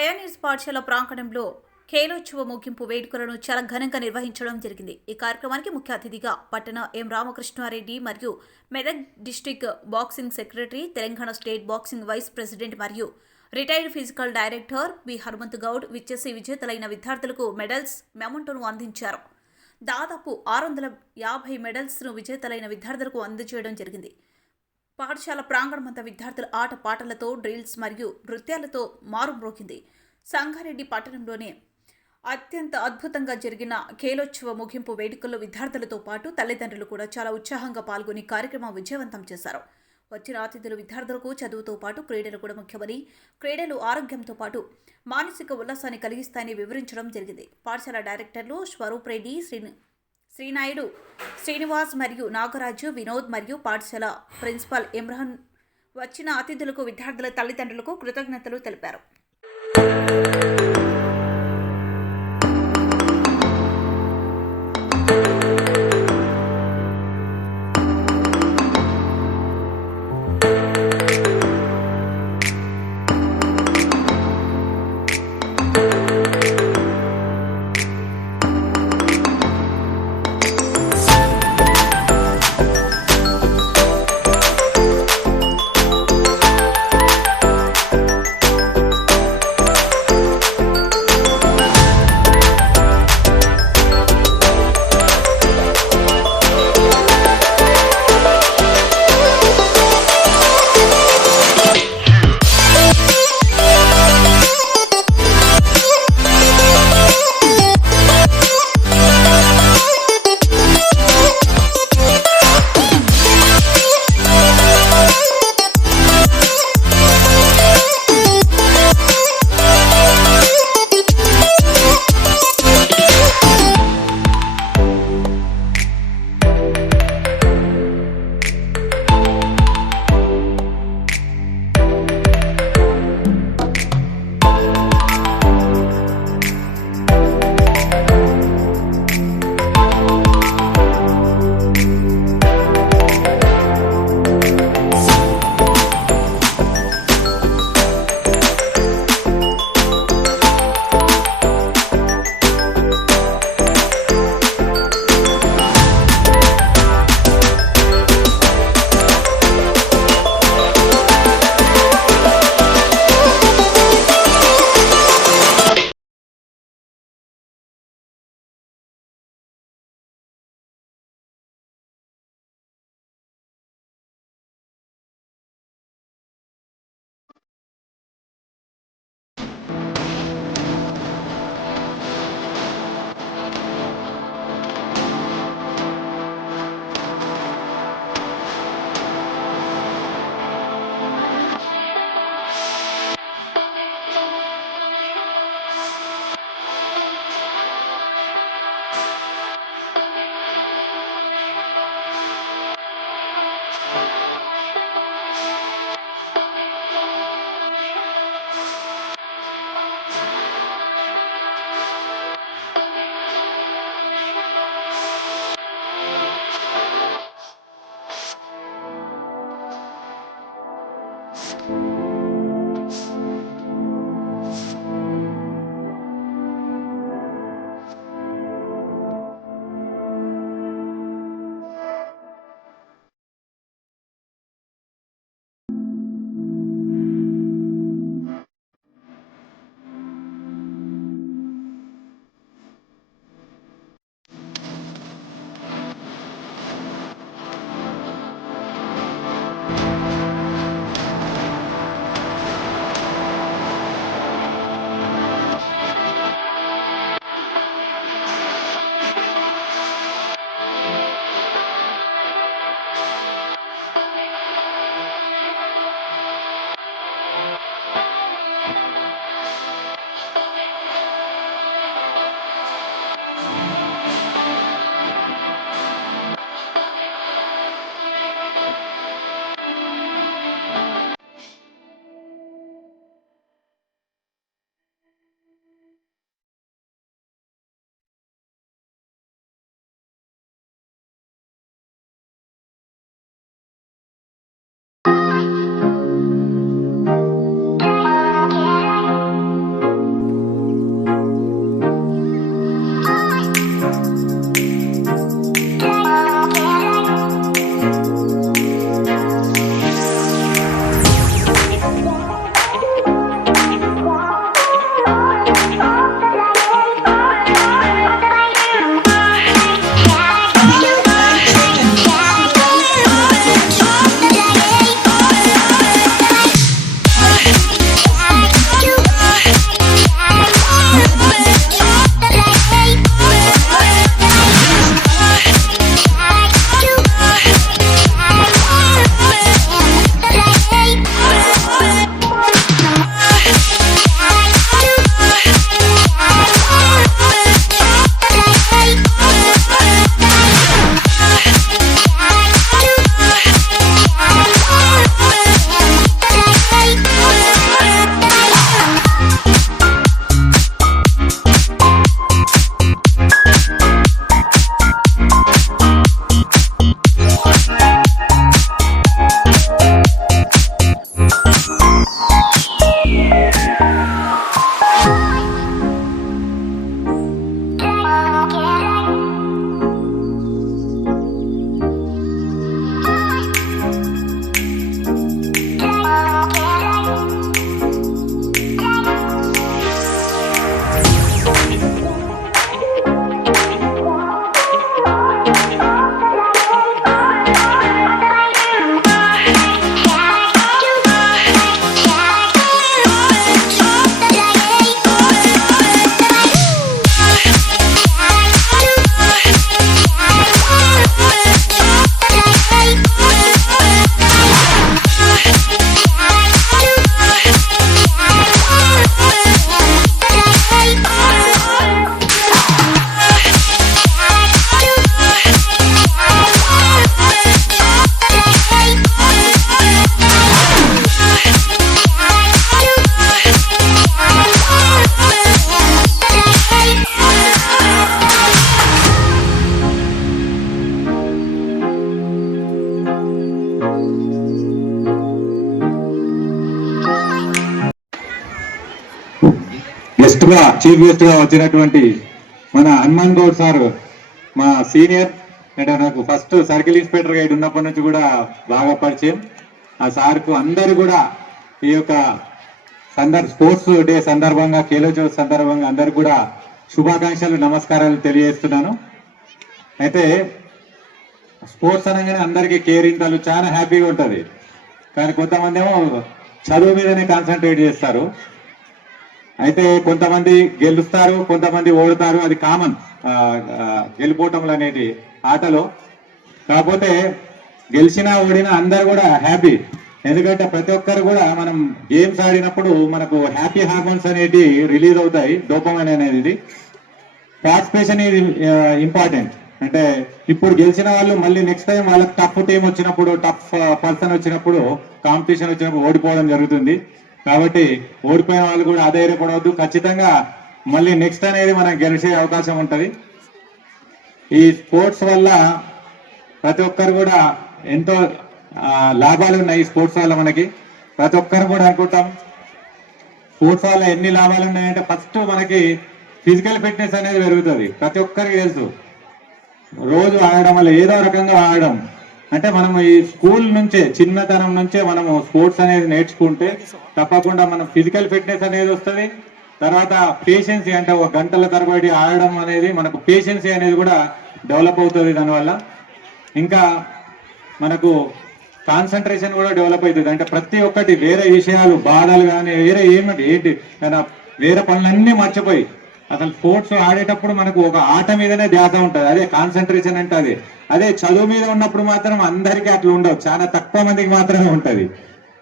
Pioneers పాఠశాల ప్రాంగణంలో ఖేలోత్సవ ముగింపు వేడుకలను చాలా ఘనంగా నిర్వహించడం జరిగింది. ఈ కార్యక్రమానికి ముఖ్య అతిథిగా పట్టణ ఎం రామకృష్ణారెడ్డి మరియు Medak district boxing secretary, Telangana state boxing vice president మరియు retired physical director B Hanumanth Goud విచ్చేసి విజేతలైన విద్యార్థులకు మెడల్స్, మెమంటోను అందించారు. దాదాపు 650 మెడల్స్ను విజేతలైన విద్యార్థులకు అందజేయడం జరిగింది. పాఠశాల ప్రాంగణమంతా విద్యార్థుల ఆట పాటలతో, డ్రిల్స్ మరియు నృత్యాలతో మారుమ్రోగింది. సంగారెడ్డి పట్టణంలోనే అత్యంత అద్భుతంగా జరిగిన ఖేలోత్సవ ముగింపు వేడుకల్లో విద్యార్థులతో పాటు తల్లిదండ్రులు కూడా చాలా ఉత్సాహంగా పాల్గొని కార్యక్రమం విజయవంతం చేశారు. వచ్చిన అతిథులు విద్యార్థులకు చదువుతో పాటు క్రీడలు కూడా ముఖ్యమని, క్రీడలు ఆరోగ్యంతో పాటు మానసిక ఉల్లాసాన్ని కలిగిస్తాయని వివరించడం జరిగింది. పాఠశాల డైరెక్టర్లు స్వరూప్ రెడ్డి, శ్రీనాయుడు, శ్రీనివాస్ మరియు నాగరాజు, వినోద్ మరియు పాఠశాల ప్రిన్సిపాల్ ఇమ్రాన్ వచ్చిన అతిథులకు, విద్యార్థుల తల్లిదండ్రులకు కృతజ్ఞతలు తెలిపారు. ముందుగా చీఫ్ గెస్ట్ గా వచ్చినటువంటి మన హనుమాన్ గౌడ్ సార్, మా సీనియర్. అంటే నాకు ఫస్ట్ సర్కిల్ ఇన్స్పెక్టర్ గా ఉన్నప్పటి నుంచి కూడా బాగా పరిచయం. ఆ సార్కు అందరు కూడా ఈ యొక్క స్పోర్ట్స్ డే సందర్భంగా, ఖేలోత్సవ సందర్భంగా అందరు కూడా శుభాకాంక్షలు, నమస్కారాలు తెలియజేస్తున్నాను. అయితే స్పోర్ట్స్ అనగానే అందరికీ కేరింతలు చాలా హ్యాపీగా ఉంటుంది. కానీ కొంతమంది ఏమో చదువు మీదనే కాన్సన్ట్రేట్ చేస్తారు. అయితే కొంతమంది గెలుస్తారు, కొంతమంది ఓడుతారు, అది కామన్ గెలుపోవటంలు అనేది ఆటలో. కాకపోతే గెలిచినా ఓడినా అందరు కూడా హ్యాపీ. ఎందుకంటే ప్రతి ఒక్కరు కూడా మనం గేమ్స్ ఆడినప్పుడు మనకు హ్యాపీ హార్మోన్స్ అనేవి రిలీజ్ అవుతాయి, డోపమైన్ అనేది. పార్టిసిపేషన్ ఇది ఇంపార్టెంట్. అంటే ఇప్పుడు గెలిచిన వాళ్ళు మళ్ళీ నెక్స్ట్ టైం వాళ్ళకి టఫ్ టీం వచ్చినప్పుడు, టఫ్ పర్సన్ వచ్చినప్పుడు, కాంపిటీషన్ వచ్చినప్పుడు ఓడిపోవడం జరుగుతుంది. కాబట్టి ఓడిపోయిన వాళ్ళు కూడా అధైర్యపడవద్దు. ఖచ్చితంగా మళ్ళీ నెక్స్ట్ అనేది మనం గెలిచే అవకాశం ఉంటుంది. ఈ స్పోర్ట్స్ వల్ల ప్రతి ఒక్కరు కూడా ఎంతో లాభాలు ఉన్నాయి. ఈ స్పోర్ట్స్ వల్ల మనకి ప్రతి ఒక్కరు కూడా అనుకుంటాం స్పోర్ట్స్ వల్ల ఎన్ని లాభాలు ఉన్నాయంటే, ఫస్ట్ మనకి ఫిజికల్ ఫిట్నెస్ అనేది పెరుగుతుంది. ప్రతి ఒక్కరికి తెలుసు, రోజు ఆడడం వల్ల ఏదో రకంగా ఆడడం అంటే మనం ఈ స్కూల్ నుంచే, చిన్నతనం నుంచే మనము స్పోర్ట్స్ అనేది నేర్చుకుంటే తప్పకుండా మనం ఫిజికల్ ఫిట్నెస్ అనేది వస్తుంది. తర్వాత పేషెన్సీ, అంటే ఒక గంటల తరబడి ఆడడం అనేది మనకు పేషెన్సీ అనేది కూడా డెవలప్ అవుతుంది దానివల్ల. ఇంకా మనకు కాన్సన్ట్రేషన్ కూడా డెవలప్ అవుతుంది. అంటే ప్రతి ఒక్కటి వేరే విషయాలు, బాధలు కానీ వేరే ఏంటి వేరే పనులన్నీ మర్చిపోయి అసలు స్పోర్ట్స్ ఆడేటప్పుడు మనకు ఒక ఆట మీదనే ధ్యాస ఉంటుంది. అదే కాన్సన్ట్రేషన్ అంటే అదే చదువు మీద ఉన్నప్పుడు మాత్రం అందరికీ అట్లా ఉండవు, చాలా తక్కువ మందికి మాత్రమే ఉంటుంది.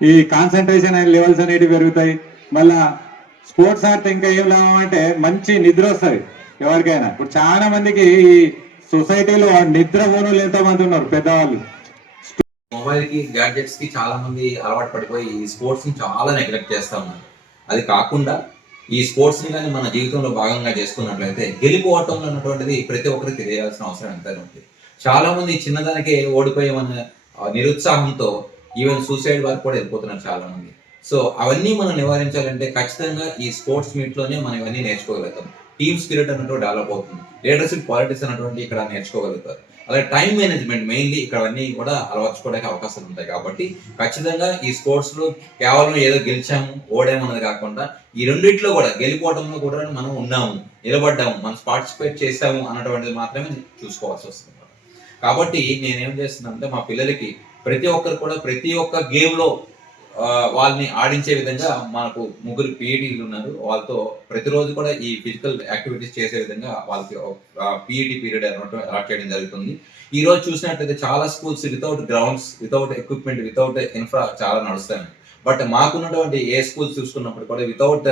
ఈ కాన్సన్ట్రేషన్ లెవెల్స్ అనేవి పెరుగుతాయి. మళ్ళా స్పోర్ట్స్ ఆడితే ఇంకా ఏం లాభం అంటే మంచి నిద్ర వస్తుంది ఎవరికైనా. ఇప్పుడు చాలా మందికి ఈ సొసైటీలో నిద్ర పోనులు ఎంతో మంది ఉన్నారు పెద్దవాళ్ళు. మొబైల్ కి, గ్యాడ్జెట్స్ కి చాలా మంది అలవాటు పడిపోయి ఈ స్పోర్ట్స్ ని చాలా నెగ్లెక్ట్ చేస్తా ఉన్నారు. అది కాకుండా ఈ స్పోర్ట్స్ ని కానీ మన జీవితంలో భాగంగా చేసుకున్నట్లయితే గెలిపోవటంలో ఉన్నటువంటిది ప్రతి ఒక్కరికి తెలియాల్సిన అవసరం ఎంతైనా ఉంది. చాలా మంది చిన్నదానికే ఓడిపోయే మన నిరుత్సాహంతో ఈవెన్ సూసైడ్ వరకు కూడా వెళ్ళిపోతున్నారు చాలా మంది. సో అవన్నీ మనం నివారించాలంటే ఖచ్చితంగా ఈ స్పోర్ట్స్ మీట్ లోనే మనం ఇవన్నీ నేర్చుకోగలుగుతాం. టీమ్ స్పిరిట్ అన్నట్టు డెవలప్ అవుతుంది. లీడర్షిప్ క్వాలిటీస్ అన్నటువంటి ఇక్కడ నేర్చుకోగలుగుతారు. అలాగే టైం మేనేజ్మెంట్ మెయిన్లీ ఇక్కడ అన్ని కూడా అలవర్చుకోవడానికి అవకాశాలు ఉంటాయి. కాబట్టి ఖచ్చితంగా ఈ స్పోర్ట్స్ లో కేవలం ఏదో గెలిచాము, ఓడాము అన్నది కాకుండా ఈ రెండిట్లో కూడా గెలిపోవడంలో కూడా మనం ఉన్నాము, నిలబడ్డాము, మనం పార్టిసిపేట్ చేసాము అన్నటువంటిది మాత్రమే చూసుకోవాల్సి వస్తుంది. కాబట్టి నేనేం చేస్తున్నానంటే మా పిల్లలకి ప్రతి ఒక్కరు కూడా ప్రతి ఒక్క గేమ్ లో వాళ్ళని ఆడించే విధంగా మనకు 3 పిఈటీలు ఉన్నారు. వాళ్ళతో ప్రతిరోజు కూడా ఈ ఫిజికల్ యాక్టివిటీస్ చేసే విధంగా వాళ్ళకి పిఈటీ పీరియడ్ అలాట్ చేయడం జరుగుతుంది. ఈ రోజు చూసినట్లయితే చాలా schools without grounds, without equipment, without infra చాలా నడుస్తాయి. బట్ మాకున్నటువంటి ఏ స్కూల్స్ చూసుకున్నప్పుడు కూడా వితౌట్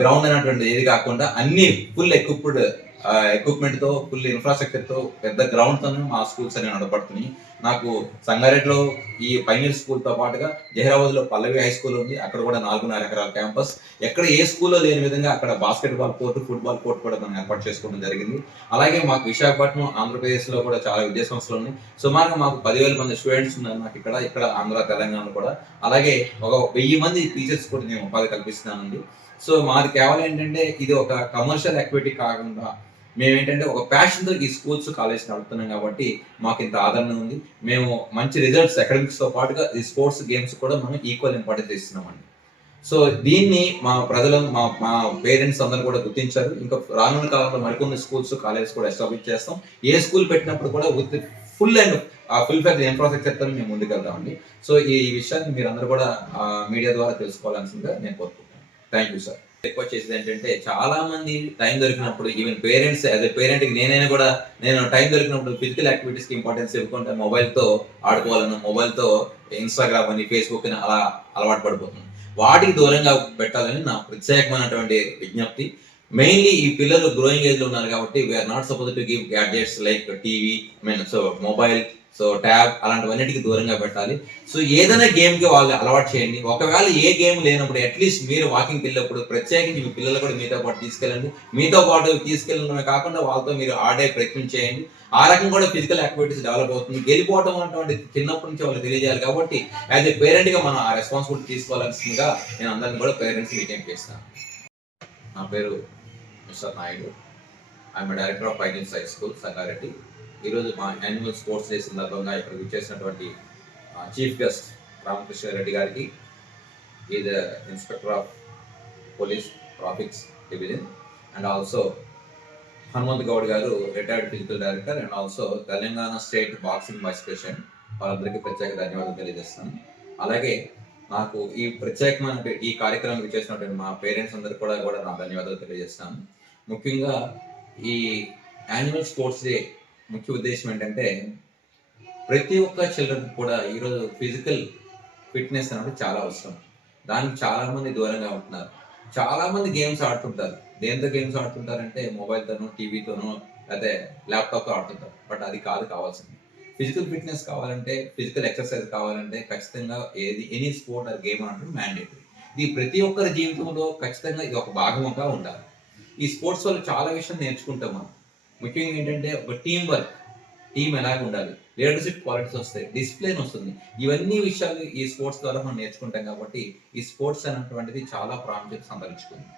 గ్రౌండ్ అనేటువంటి ఏది కాకుండా అన్ని ఫుల్ ఎక్విప్మెంట్ తో, ఫుల్ ఇన్ఫ్రాస్ట్రక్చర్ తో, పెద్ద గ్రౌండ్ తోనే మా స్కూల్స్ అనేవి నడపడుతున్నాయి. నాకు సంగారెడ్డిలో ఈ పైనీర్ స్కూల్ తో పాటుగా జహీరాబాద్ లో పల్లవి హై స్కూల్ ఉంది. అక్కడ కూడా 4.5 ఎకరాల క్యాంపస్. ఎక్కడ ఏ స్కూల్లో లేని విధంగా అక్కడ బాస్కెట్బాల్ కోర్టు, ఫుట్బాల్ కోర్టు కూడా మనం ఏర్పాటు చేసుకోవడం జరిగింది. అలాగే మాకు విశాఖపట్నం, ఆంధ్రప్రదేశ్ లో కూడా చాలా విద్యా సంస్థలు ఉన్నాయి. సుమారుగా మాకు 10,000 మంది స్టూడెంట్స్ ఉన్నారు నాకు ఇక్కడ ఆంధ్ర, తెలంగాణలో కూడా. అలాగే ఒక 1000 మంది టీచర్స్ కూడా నేను ఉపాధి కల్పిస్తున్నానండి. సో మాది కేవలం ఏంటంటే ఇది ఒక కమర్షియల్ యాక్టివిటీ కాకుండా మేమేంటంటే ఒక ప్యాషన్ తో ఈ స్కూల్స్, కాలేజ్ నడుపుతున్నాం కాబట్టి మాకు ఇంత ఆదరణ ఉంది. మేము మంచి రిజల్ట్స్ అకాడమిక్స్ తో పాటుగా ఈ స్పోర్ట్స్ గేమ్స్ కూడా మనం ఈక్వల్ ఇంపార్టెన్స్ ఇస్తున్నామండి. సో దీన్ని మా ప్రజలు, మా పేరెంట్స్ అందరూ కూడా గుర్తించారు. ఇంకా రానున్న కాలంలో మరికొన్ని స్కూల్స్, కాలేజెస్ కూడా ఎస్టాబ్లిష్ చేస్తాం. ఏ స్కూల్ పెట్టినప్పుడు కూడా విత్ ఫుల్ ఫ్యాక్ట్ ఇన్ఫ్రాస్ట్రక్చర్ తో మేము ముందుకెళ్తామండి. సో ఈ విషయాన్ని మీరు అందరూ కూడా మీడియా ద్వారా తెలుసుకోవాల్సిందిగా నేను కోరుకుంటున్నాను. Thank you sir. ఎక్కువ చేసేది ఏంటంటే చాలా మంది టైం దొరికినప్పుడు, even parents as a parent నేను టైం దొరికినప్పుడు ఫిజికల్ యాక్టివిటీస్ కి ఇంపార్టెన్స్ ఇవ్వకుండా మొబైల్ తో ఆడుకోవాలను, మొబైల్ తో ఇన్స్టాగ్రామ్ అని, ఫేస్బుక్ అని అలా అలవాటు పడిపోతున్నాను. వాటికి దూరంగా పెట్టాలని నా ప్రత్యేకమైనటువంటి విజ్ఞప్తి. మెయిన్లీ ఈ పిల్లలు గ్రోయింగ్ ఏజ్ లో ఉన్నారు కాబట్టి we're not suppose to give gadgets like TV, mobile, tab అలాంటివన్నిటికి దూరంగా పెట్టాలి. సో ఏదైనా గేమ్ కి వాళ్ళు అలవాటు చేయండి. ఒకవేళ ఏ గేమ్ లేనప్పుడు అట్లీస్ట్ మీరు వాకింగ్కి వెళ్ళినప్పుడు ప్రత్యేకించి మీ పిల్లలు కూడా మీతో పాటు తీసుకెళ్ళండి. మీతో పాటు తీసుకెళ్ళడమే కాకుండా వాళ్ళతో మీరు ఆడే ప్రయత్నం చేయండి. ఆ రకం కూడా ఫిజికల్ యాక్టివిటీస్ డెవలప్ అవుతుంది. గెలిపోవడం అటువంటి చిన్నప్పటి నుంచి వాళ్ళు తెలియజేయాలి. కాబట్టి యాజ్ ఎ పేరెంట్ గా మనం ఆ రెస్పాన్సిబిలిటీ తీసుకోవాల్సిందిగా నేను అందరినీ కూడా పేరెంట్స్ మీటింగ్ చేస్తాను. నా పేరు mister Naidu. I'm director of pioneers high school Sangareddy. ఈరోజు మా యాన్యువల్ స్పోర్ట్స్ డే సందర్భంగా ఇక్కడికి వచ్చేసినటువంటి చీఫ్ గెస్ట్ రామకృష్ణారెడ్డి గారికి, is inspector of police traffics division, and also Hanumanth Goud garu retired physical director and also Telangana state boxing vice president. వాళ్ళందరికీ ప్రత్యేక ధన్యవాదాలు తెలియజేస్తాను. అలాగే నాకు ఈ ప్రత్యేకమైన ఈ కార్యక్రమం చేసినటువంటి మా పేరెంట్స్ అందరికీ కూడా నా ధన్యవాదాలు తెలియజేస్తాను. ముఖ్యంగా ఈ యాన్యువల్ స్పోర్ట్స్ డే ముఖ్య ఉద్దేశం ఏంటంటే ప్రతి ఒక్క చిల్డ్రన్ కూడా ఈరోజు ఫిజికల్ ఫిట్నెస్ అనేది చాలా అవసరం. దానికి చాలా మంది దూరంగా ఉంటున్నారు. చాలా మంది గేమ్స్ ఆడుతుంటారు. దేంతో గేమ్స్ ఆడుతుంటారంటే మొబైల్తోనూ, టీవీతోనూ, లేకపోతే ల్యాప్టాప్తో ఆడుతుంటారు. బట్ అది కావాల్సింది. ఫిజికల్ ఫిట్నెస్ కావాలంటే, ఫిజికల్ ఎక్సర్సైజ్ కావాలంటే ఖచ్చితంగా ఎనీ స్పోర్ట్ ఆర్ గేమ్ అంటే మ్యాండేటరీ. ఇది ప్రతి ఒక్కరి జీవితంలో ఖచ్చితంగా ఇది ఒక భాగంగా ఉండాలి. ఈ స్పోర్ట్స్ వల్ల చాలా విషయం నేర్చుకుంటాం మనం. ముఖ్యంగా ఏంటంటే ఒక టీం వర్క్, టీం ఎలాగ ఉండాలి, లీడర్షిప్ క్వాలిటీస్ వస్తాయి, డిసిప్లిన్ వస్తుంది. ఇవన్నీ విషయాలు ఈ స్పోర్ట్స్ ద్వారా మనం నేర్చుకుంటాం కాబట్టి ఈ స్పోర్ట్స్ అనేటువంటిది చాలా ప్రాముఖ్యత సంతరించుకుంది.